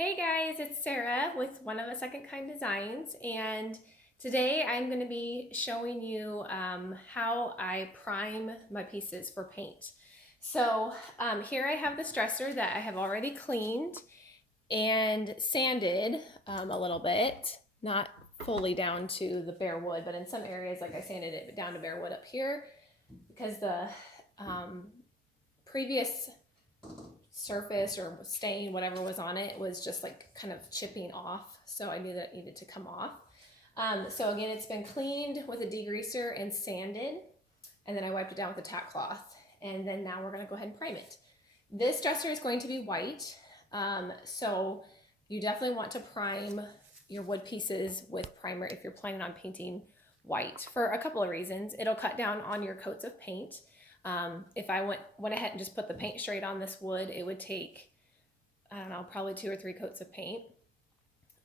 Hey guys, it's Sarah with One of a Second Kind Designs, and today I'm going to be showing you how I prime my pieces for paint. So here I have this dresser that I have already cleaned and sanded a little bit, not fully down to the bare wood, but in some areas, like I sanded it down to bare wood up here because the previous surface or stain, whatever was on it, was just like kind of chipping off. So I knew that it needed to come off. So again, it's been cleaned with a degreaser and sanded, and then I wiped it down with a tack cloth. And then now we're gonna go ahead and prime it. This dresser is going to be white. So you definitely want to prime your wood pieces with primer if you're planning on painting white for a couple of reasons. It'll cut down on your coats of paint. If I went ahead and just put the paint straight on this wood, it would take, I don't know, probably 2 or 3 coats of paint.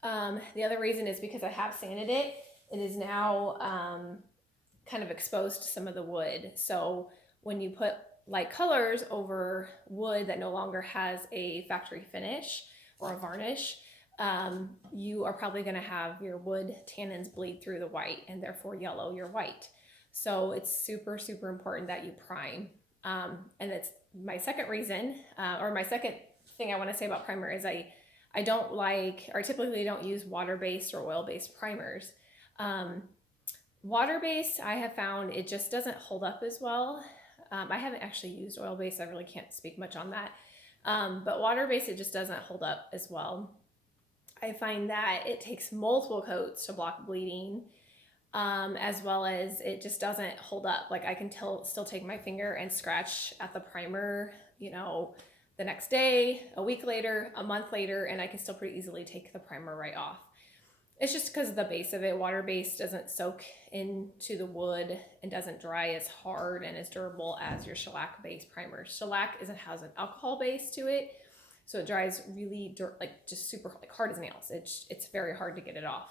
The other reason is because I have sanded it. It is now kind of exposed to some of the wood. So when you put light colors over wood that no longer has a factory finish or a varnish, you are probably going to have your wood tannins bleed through the white and therefore yellow your white. So it's super, super important that you prime. And it's my second reason, or my second thing I want to say about primer is I don't like, or typically don't use water-based or oil-based primers. Water-based, I have found it just doesn't hold up as well. I haven't actually used oil-based, I really can't speak much on that. But water-based, it just doesn't hold up as well. I find that it takes multiple coats to block bleeding. As well as it just doesn't hold up. Like I can still take my finger and scratch at the primer, you know, the next day, a week later, a month later, and I can still pretty easily take the primer right off. It's just because of the base of it. Water-based doesn't soak into the wood and doesn't dry as hard and as durable as your shellac-based primer. Shellac has an alcohol base to it, so it dries really just super hard as nails. It's very hard to get it off.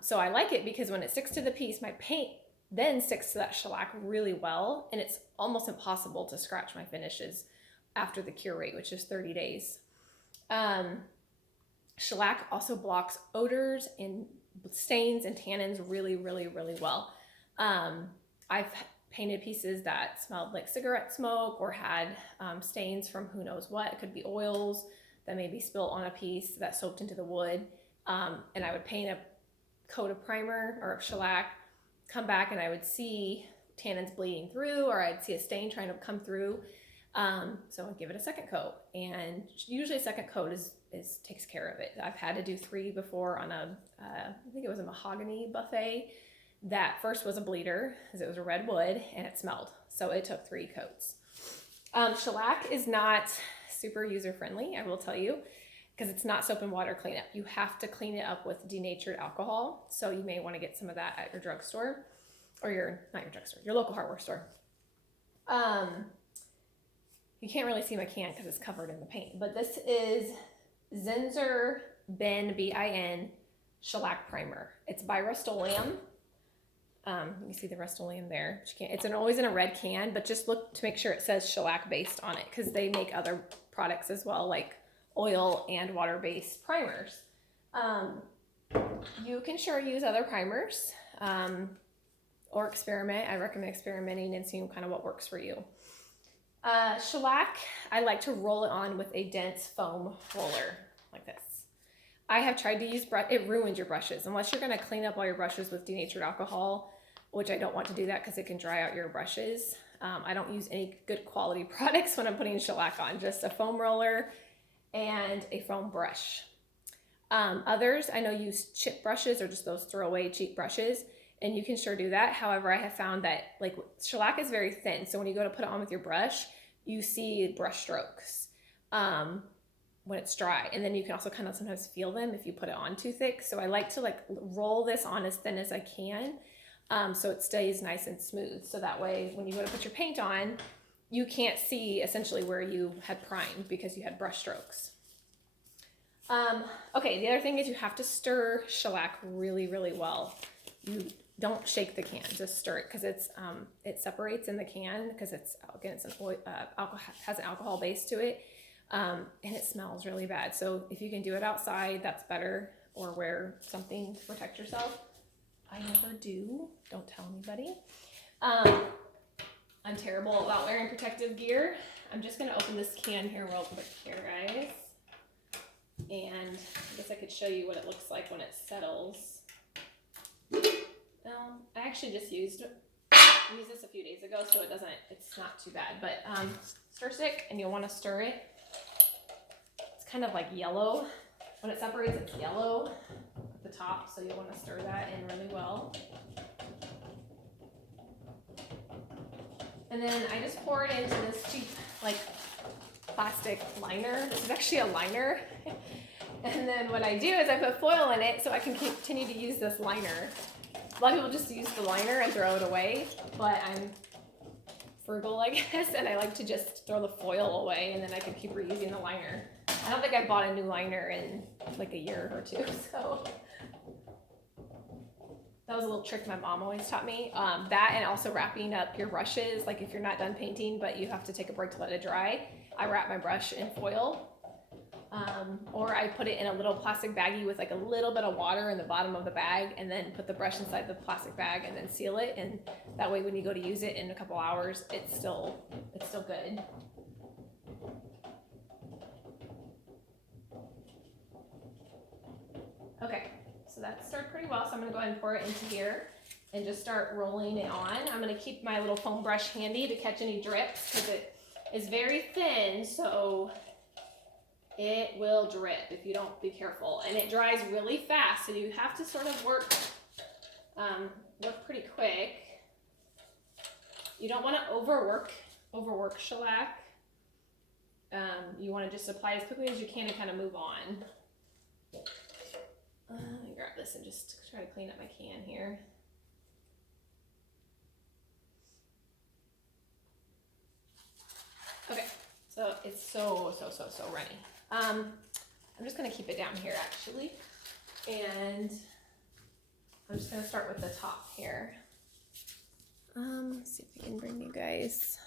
So I like it because when it sticks to the piece, my paint then sticks to that shellac really well, and it's almost impossible to scratch my finishes after the cure rate, which is 30 days. Shellac also blocks odors and stains and tannins really, really, really well. I've painted pieces that smelled like cigarette smoke or had stains from who knows what. It could be oils that maybe spilled on a piece that soaked into the wood. And I would paint a coat of primer or shellac, come back and I would see tannins bleeding through, or I'd see a stain trying to come through. So I'd give it a second coat, and usually a second coat takes care of it. I've had to do 3 before on I think it was a mahogany buffet. That first was a bleeder because it was a red wood and it smelled. So it took 3 coats. Shellac is not super user friendly, I will tell you, because it's not soap and water cleanup. You have to clean it up with denatured alcohol. So you may want to get some of that at your drugstore, or your local hardware store. You can't really see my can because it's covered in the paint, but this is Zinsser BIN, B-I-N, Shellac Primer. It's by Rust-Oleum. You see the Rust-Oleum there. It's always in a red can, but just look to make sure it says shellac based on it, because they make other products as well, like oil and water-based primers. You can sure use other primers or experiment. I recommend experimenting and seeing kind of what works for you. Shellac, I like to roll it on with a dense foam roller like this. I have tried to use it ruins your brushes unless you're going to clean up all your brushes with denatured alcohol, which I don't want to do that because it can dry out your brushes. I don't use any good quality products when I'm putting shellac on, just a foam roller and a foam brush. Others I know use chip brushes or just those throwaway cheap brushes, and you can sure do that. However, I have found that like shellac is very thin, so when you go to put it on with your brush, you see brush strokes when it's dry, and then you can also kind of sometimes feel them if you put it on too thick. So I like to like roll this on as thin as I can, so it stays nice and smooth. So that way, when you go to put your paint on, you can't see essentially where you had primed because you had brush strokes. Okay, the other thing is you have to stir shellac really, really well. You don't shake the can, just stir it, because it separates in the can because it's an oil, has an alcohol base to it. And it smells really bad. So if you can do it outside, that's better, or wear something to protect yourself. I never do. Don't tell anybody. I'm terrible about wearing protective gear. I'm just gonna open this can here real quick here, guys. And I guess I could show you what it looks like when it settles. I actually just used this a few days ago, so it's not too bad. But stir stick, and you'll want to stir it. It's kind of like yellow. When it separates, it's yellow at the top, so you'll want to stir that in really well. And then I just pour it into this cheap, like, plastic liner. This is actually a liner. And then what I do is I put foil in it so I can continue to use this liner. A lot of people just use the liner and throw it away, but I'm frugal, I guess, and I like to just throw the foil away, and then I can keep reusing the liner. I don't think I've bought a new liner in like a year or two, so that was a little trick my mom always taught me. That, and also wrapping up your brushes, like if you're not done painting but you have to take a break to let it dry, I wrap my brush in foil. Or I put it in a little plastic baggie with like a little bit of water in the bottom of the bag, and then put the brush inside the plastic bag and then seal it, and that way when you go to use it in a couple hours, it's still good. Okay, so that started pretty well, so I'm gonna go ahead and pour it into here and just start rolling it on. I'm gonna keep my little foam brush handy to catch any drips, because it is very thin, so it will drip if you don't be careful, and it dries really fast, so you have to sort of work pretty quick. You don't want to overwork shellac. You want to just apply as quickly as you can and kind of move on. Let me grab this and just try to clean up my can here. Okay, so it's so runny. I'm just going to keep it down here actually, and I'm just going to start with the top here. Let's see if I can bring you guys.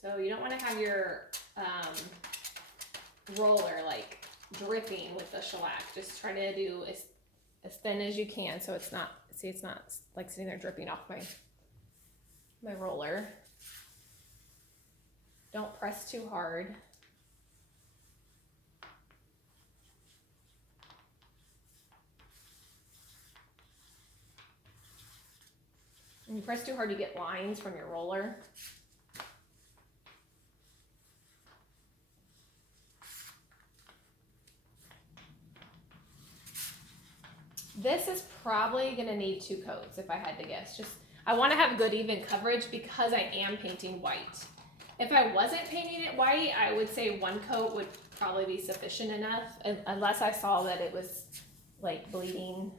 So you don't want to have your roller like dripping with the shellac. Just try to do as thin as you can, so it's not, see, it's not like sitting there dripping off my roller. Don't press too hard. When you press too hard, you get lines from your roller. This is probably gonna need 2 coats if I had to guess. I wanna have good even coverage because I am painting white. If I wasn't painting it white, I would say 1 coat would probably be sufficient enough, unless I saw that it was like bleeding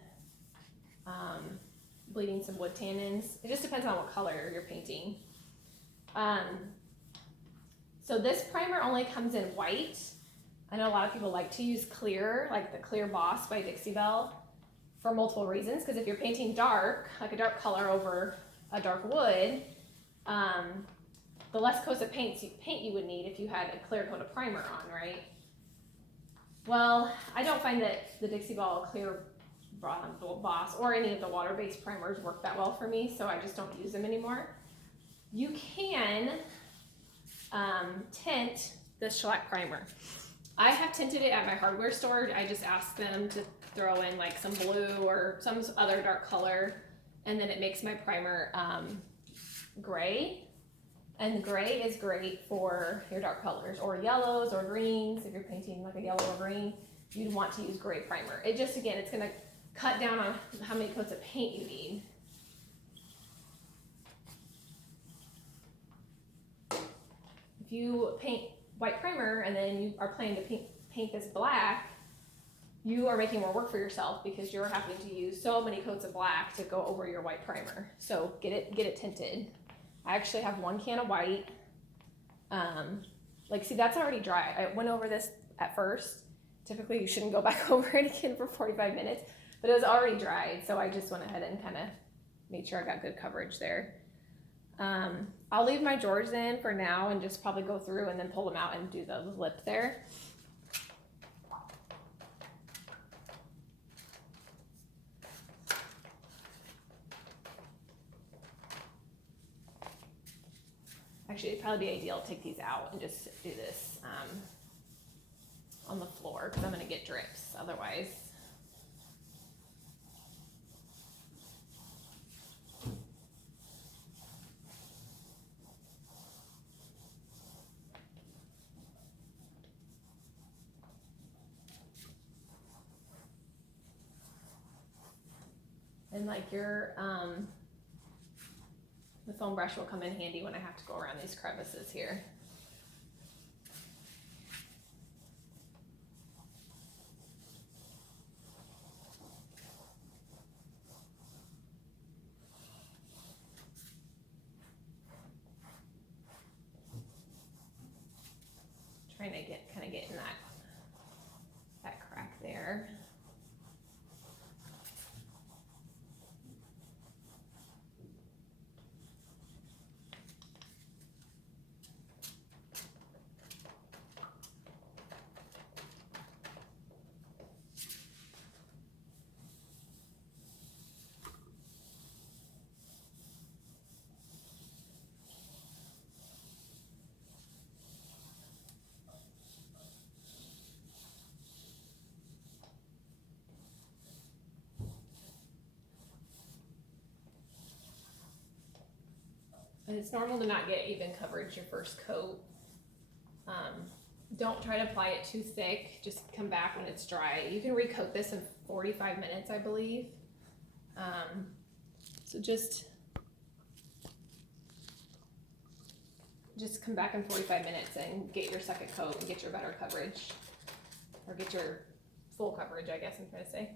some wood tannins. It just depends on what color you're painting. So this primer only comes in white. I know a lot of people like to use clear, like the Clear Boss by Dixie Belle, for multiple reasons. Because if you're painting dark, like a dark color over a dark wood, the less coats of paint you would need if you had a clear coat of primer on, right? Well, I don't find that the Dixie Belle Clear Boss or any of the water-based primers work that well for me, so I just don't use them anymore. You can tint the shellac primer. I have tinted it at my hardware store. I just asked them to throw in like some blue or some other dark color, and then it makes my primer gray. And gray is great for your dark colors, or yellows or greens. If you're painting like a yellow or green, you'd want to use gray primer. It just, again, it's gonna cut down on how many coats of paint you need. If you paint white primer and then you are planning to paint this black, you are making more work for yourself because you're having to use so many coats of black to go over your white primer. So get it tinted. I actually have 1 can of white. Like, see, that's already dry. I went over this at first, typically you shouldn't go back over it again for 45 minutes, but it was already dried, so I just went ahead and kind of made sure I got good coverage there. I'll leave my drawers in for now and just probably go through and then pull them out and do the lip there. Actually, it'd probably be ideal to take these out and just do this on the floor because I'm going to get drips otherwise. And like your the foam brush will come in handy when I have to go around these crevices here. Trying to kind of get in that crack there. And it's normal to not get even coverage your first coat. Don't try to apply it too thick. Just come back when it's dry. You can recoat this in 45 minutes, I believe. So just come back in 45 minutes and get your second coat and get your better coverage, or get your full coverage, I guess I'm trying to say.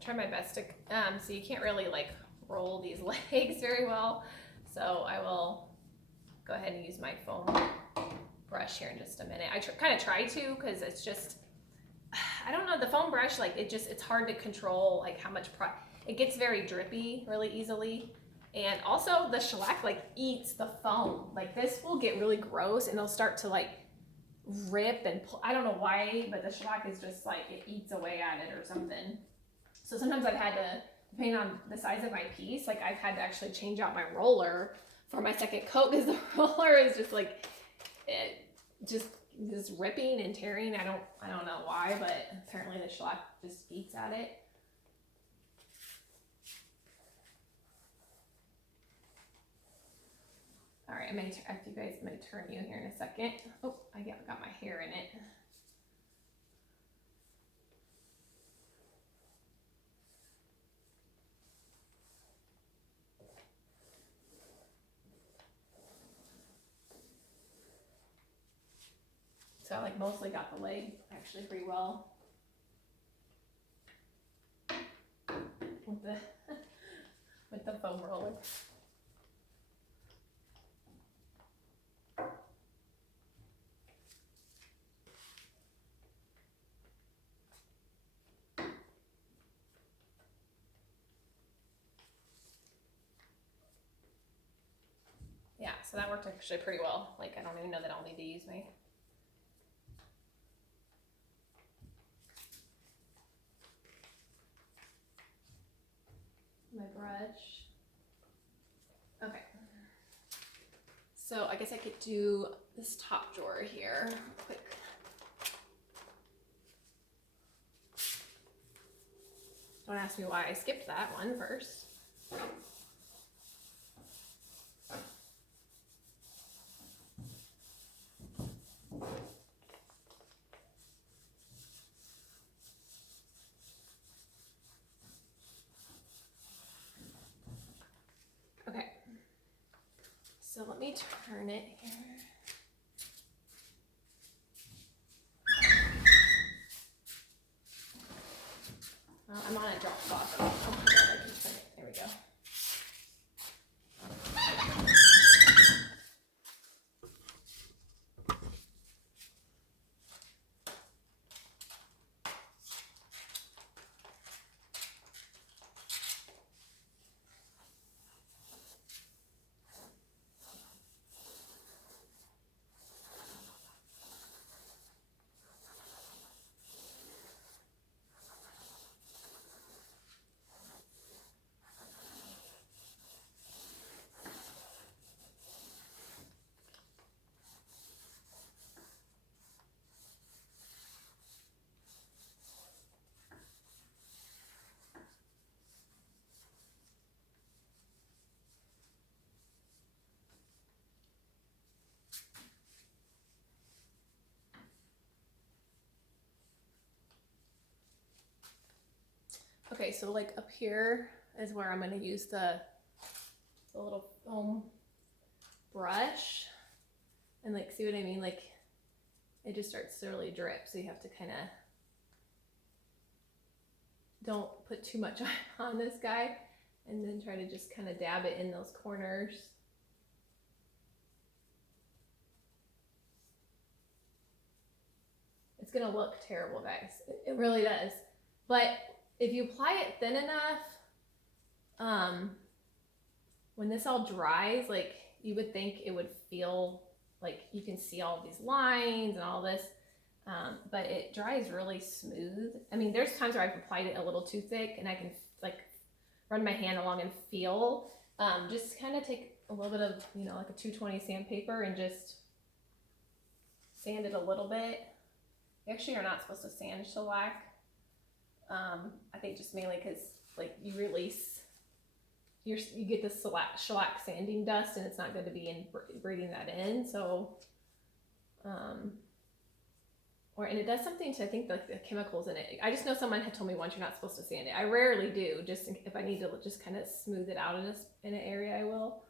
Try my best to, so you can't really like roll these legs very well. So I will go ahead and use my foam brush here in just a minute. I kind of try to, because it's just, I don't know, the foam brush, like it's hard to control like how much, it gets very drippy really easily. And also the shellac like eats the foam. Like this will get really gross and it'll start to like rip and pull. I don't know why, but the shellac is just like, it eats away at it or something. So sometimes I've had to, depending on the size of my piece, like I've had to actually change out my roller for my second coat because the roller is just like, it just ripping and tearing. I don't know why, but apparently the shellac just eats at it. All right, I'm gonna turn you here in a second. Oh, I got my hair in it. So I like mostly got the leg actually pretty well with the with the foam roller. Yeah, so that worked actually pretty well. Like I don't even know that I'll need to use my brush. Okay. So I guess I could do this top drawer here real quick. Don't ask me why I skipped that one first. turn it here. I'm on a drop cloth. Oh my God, I can turn it. There we go. Okay, so like up here is where I'm going to use the little foam brush, and like, see what I mean? Like it just starts to really drip, so you have to kind of, don't put too much on this guy, and then try to just kind of dab it in those corners. It's gonna look terrible, guys. It really does. But if you apply it thin enough, when this all dries, like you would think it would feel like you can see all these lines and all this, but it dries really smooth. I mean, there's times where I've applied it a little too thick and I can like run my hand along and feel, just kind of take a little bit of, you know, like a 220 sandpaper and just sand it a little bit. You actually are not supposed to sand shellac. I think just mainly because like you release, you get the shellac sanding dust, and it's not good to be in breathing that in. So, and it does something to, I think, like the chemicals in it. I just know someone had told me once you're not supposed to sand it. I rarely do. Just if I need to just kind of smooth it out in an area, I will.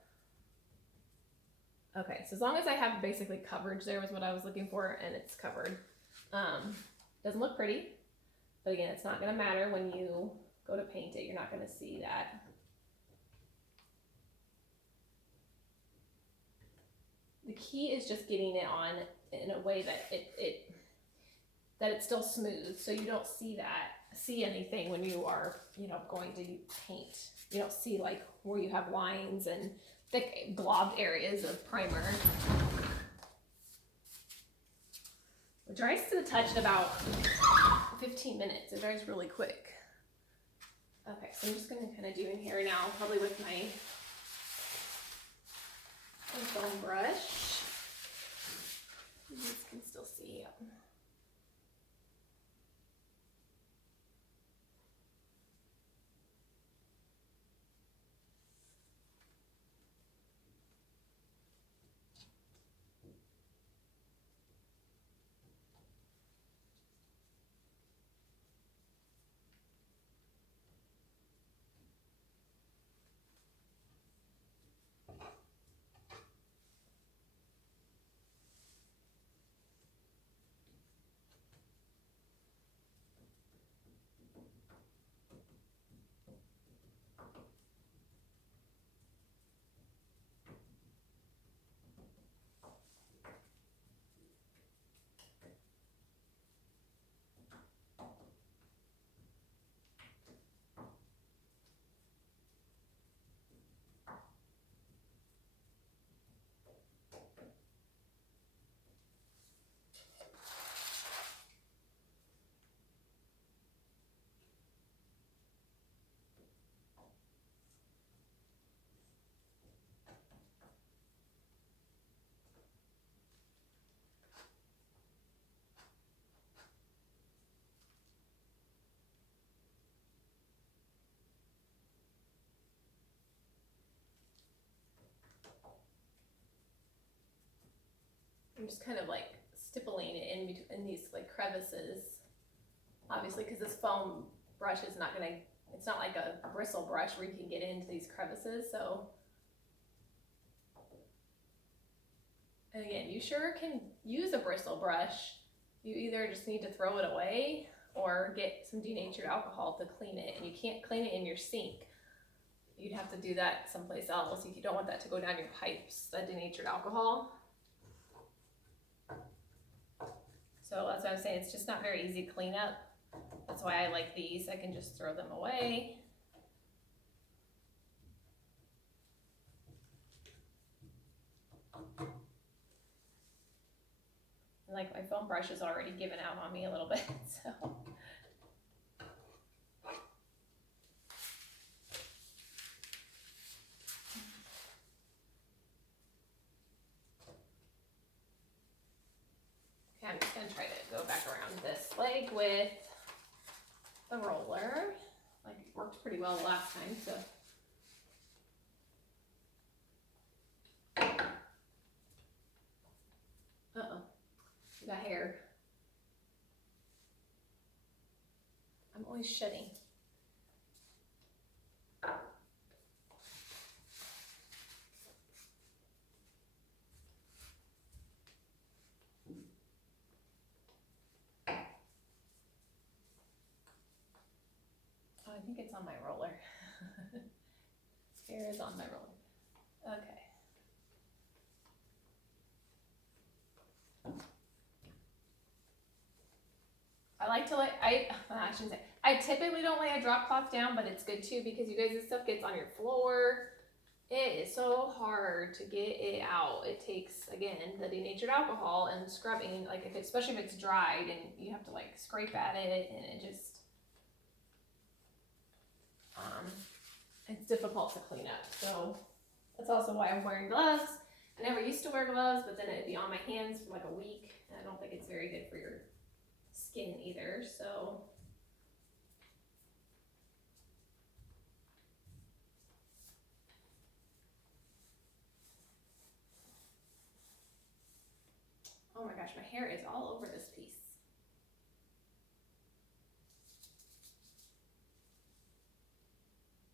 Okay, so as long as I have basically coverage, there was what I was looking for, and it's covered. Doesn't look pretty, but again, it's not going to matter when you go to paint it. You're not going to see that. The key is just getting it on in a way that it's still smooth, so you don't see anything when you are, you know, going to paint. You don't see like where you have lines and thick globbed areas of primer. It dries to the touch in about 15 minutes. It dries really quick. Okay, so I'm just going to kind of do in here now, probably with my foam brush. You guys can still see. I'm just kind of like stippling it in these like crevices, obviously, because this foam brush is not gonna, it's not like a bristle brush where you can get into these crevices. So And again, you sure can use a bristle brush. You either just need to throw it away or get some denatured alcohol to clean it. And you can't clean it in your sink. You'd have to do that someplace else. You don't want that to go down your pipes, that denatured alcohol. So that's what I'm saying, it's just not very easy to clean up. That's why I like these. I can just throw them away. And like my foam brush is already given out on me a little bit, so. Okay, I'm just gonna try to go back around this leg with the roller. Like it worked pretty well last time, so. Uh-oh, got hair. I'm always shedding. Oh, I think it's on my roller. Hair is on my roller. Okay. I like to I shouldn't say, I typically don't lay a drop cloth down, but it's good too because you guys, this stuff gets on your floor. It is so hard to get it out. It takes, again, the denatured alcohol and scrubbing, like if it's, especially if it's dried and you have to like scrape at it and it just, it's difficult to clean up. So that's also why I'm wearing gloves. I never used to wear gloves, but then it'd be on my hands for like a week. And I don't think it's very good for your skin either, so. Oh my gosh, my hair is all over this piece.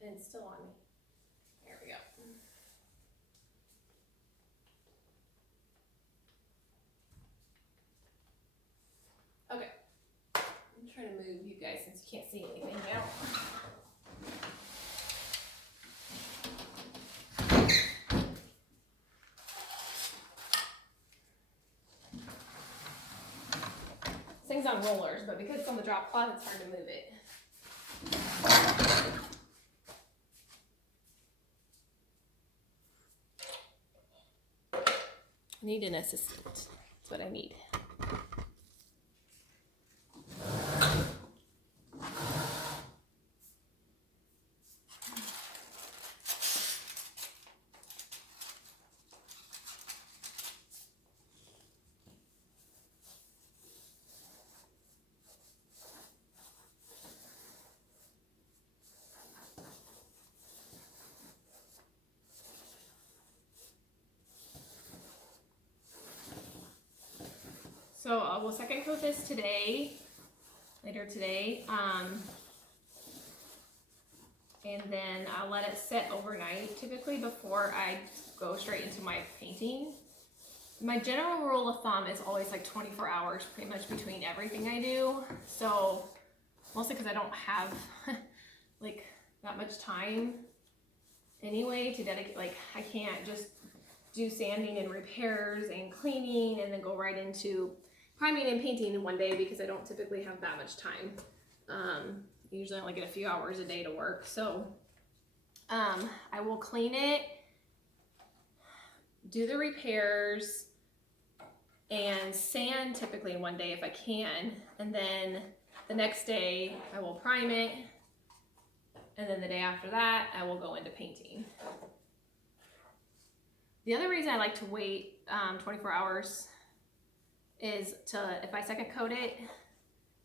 And it's still on me. There we go. Okay. I'm trying to move you guys since you can't see anything now. This thing's on rollers, but because it's on the drop cloth, it's hard to move it. I need an assistant. That's what I need. So we'll second coat this today, later today, and then I'll let it sit overnight typically before I go straight into my painting. My general rule of thumb is always like 24 hours pretty much between everything I do. So mostly because I don't have like that much time anyway to dedicate, like I can't just do sanding and repairs and cleaning and then go right into priming and painting in one day because I don't typically have that much time. Usually only get a few hours a day to work. So I will clean it, do the repairs, and sand typically in one day if I can. And then the next day I will prime it. And then the day after that, I will go into painting. The other reason I like to wait 24 hours is to, if I second coat it,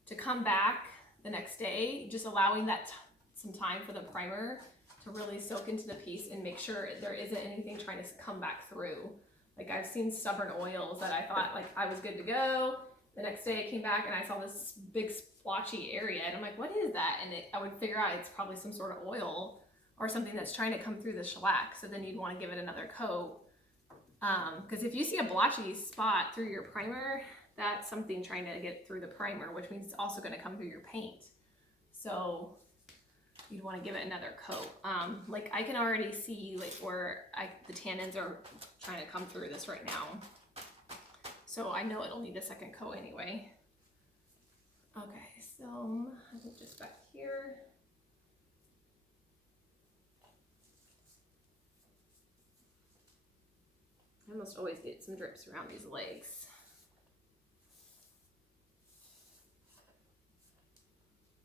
to come back the next day, just allowing that some time for the primer to really soak into the piece and make sure there isn't anything trying to come back through. Like I've seen stubborn oils that I thought like I was good to go. The next day I came back and I saw this big splotchy area and I'm like, what is that? And I would figure out it's probably some sort of oil or something that's trying to come through the shellac. So then you'd want to give it another coat. Because if you see a blotchy spot through your primer, that's something trying to get through the primer, which means it's also going to come through your paint. So you'd want to give it another coat. Like I can already see like where the tannins are trying to come through this right now. So I know it'll need a second coat anyway. Okay, so I think just back here. I almost always get some drips around these legs.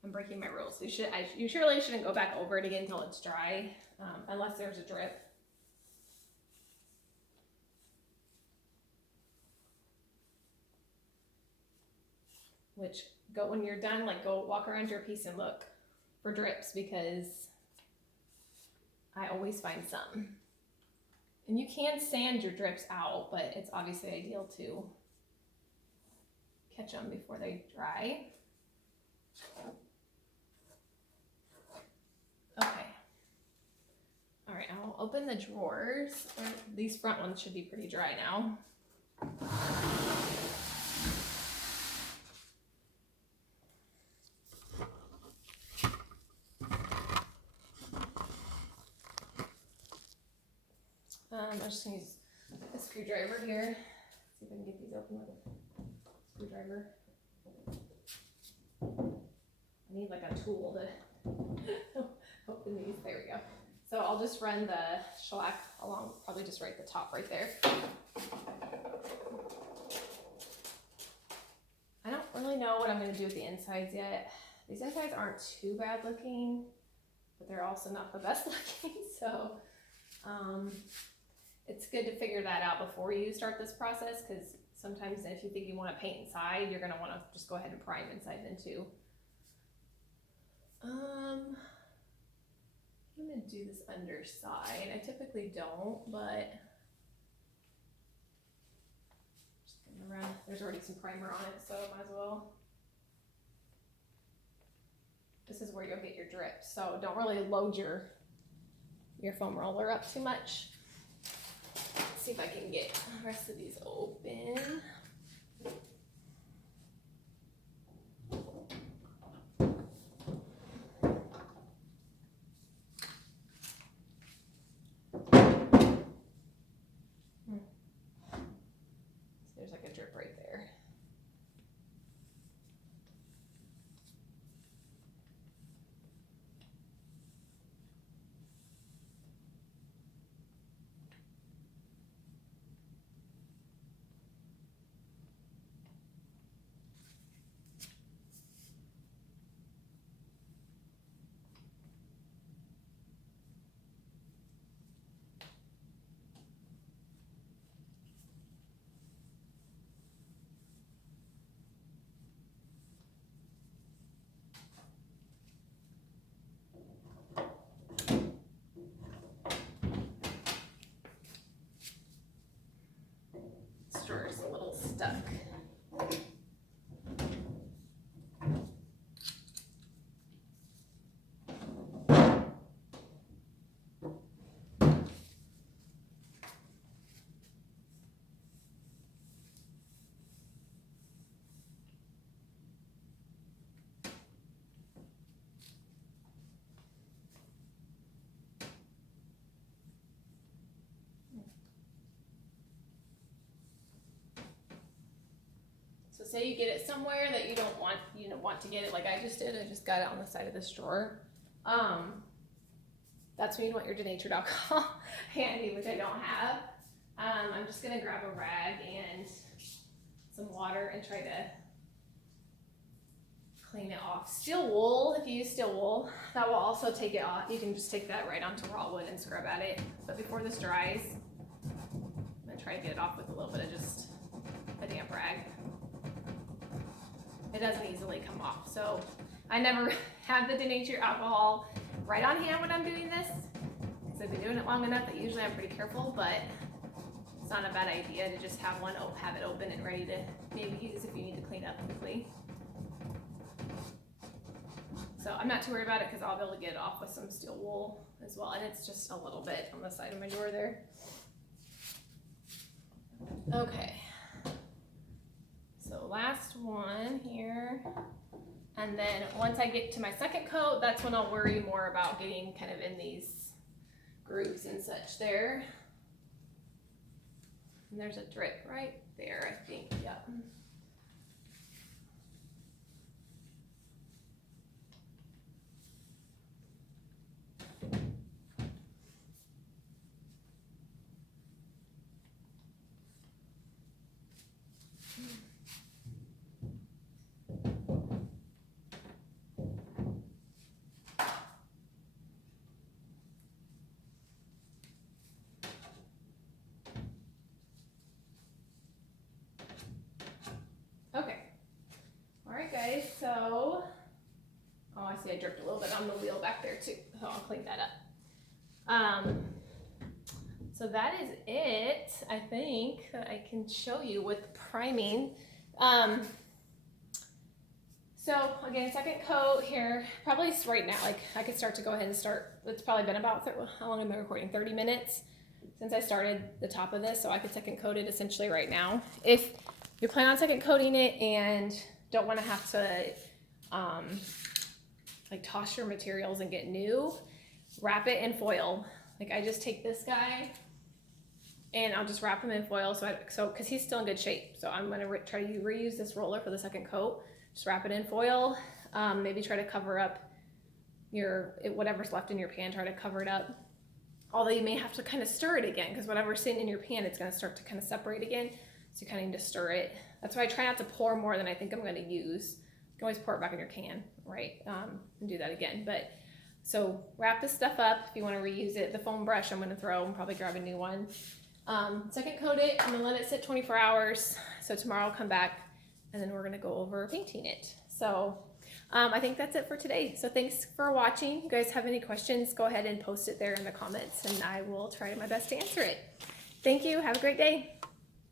I'm breaking my rules. You surely shouldn't go back over it again until it's dry, unless there's a drip. Which, when you're done, like go walk around your piece and look for drips, because I always find some. And you can sand your drips out, but it's obviously ideal to catch them before they dry. Okay. All right, I'll open the drawers. These front ones should be pretty dry now. I'm just gonna use a screwdriver here. See if I can get these open with a screwdriver. I need like a tool to open these. There we go. So I'll just run the shellac along, probably just right at the top right there. I don't really know what I'm gonna do with the insides yet. These insides aren't too bad looking, but they're also not the best looking. So it's good to figure that out before you start this process, because sometimes if you think you want to paint inside, you're going to want to just go ahead and prime inside then too. I'm going to do this underside. I typically don't, but just going to run. There's already some primer on it, so might as well. This is where you'll get your drips, so don't really load your foam roller up too much. Let's see if I can get the rest of these open. There's like a drip right there. Drawer's a little stuck. So say you get it somewhere that you don't want, want to get it like I just did. I just got it on the side of this drawer. That's when you want your denatured alcohol handy, which I don't have. I'm just gonna grab a rag and some water and try to clean it off. Steel wool, if you use steel wool, that will also take it off. You can just take that right onto raw wood and scrub at it. But before this dries, I'm gonna try to get it off with a little bit of just a damp rag. It doesn't easily come off. So I never have the denatured alcohol right on hand when I'm doing this, because I've been doing it long enough that usually I'm pretty careful, but it's not a bad idea to just have have it open and ready to maybe use if you need to clean up quickly. So I'm not too worried about it because I'll be able to get it off with some steel wool as well, and it's just a little bit on the side of my drawer there. Okay. So last one here. And then once I get to my second coat, that's when I'll worry more about getting kind of in these grooves and such there. And there's a drip right there, I think. Yep. Okay. All right, guys. So, oh, I see I dripped a little bit on the wheel back there too. So I'll clean that up. So that is it, I think, that I can show you with priming. So again, second coat here, probably right now, like I could start to go ahead and start. It's probably been about, how long am I recording? 30 minutes since I started the top of this. So I could second coat it essentially right now. If you plan on second coating it and don't want to have to like toss your materials and get new, wrap it in foil. Like I just take this guy and I'll just wrap him in foil because he's still in good shape. So I'm gonna try to reuse this roller for the second coat. Just wrap it in foil. Maybe try to cover up whatever's left in your pan. Try to cover it up. Although you may have to kind of stir it again because whatever's sitting in your pan, it's gonna start to kind of separate again. So you kind of need to stir it. That's why I try not to pour more than I think I'm gonna use. You can always pour it back in your can, right? And do that again. But so wrap this stuff up if you want to reuse it. The foam brush I'm gonna throw and probably grab a new one. Second coat it. I'm gonna let it sit 24 hours. So tomorrow I'll come back and then we're gonna go over painting it. So I think that's it for today. So thanks for watching. If you guys have any questions, go ahead and post it there in the comments and I will try my best to answer it. Thank you. Have a great day.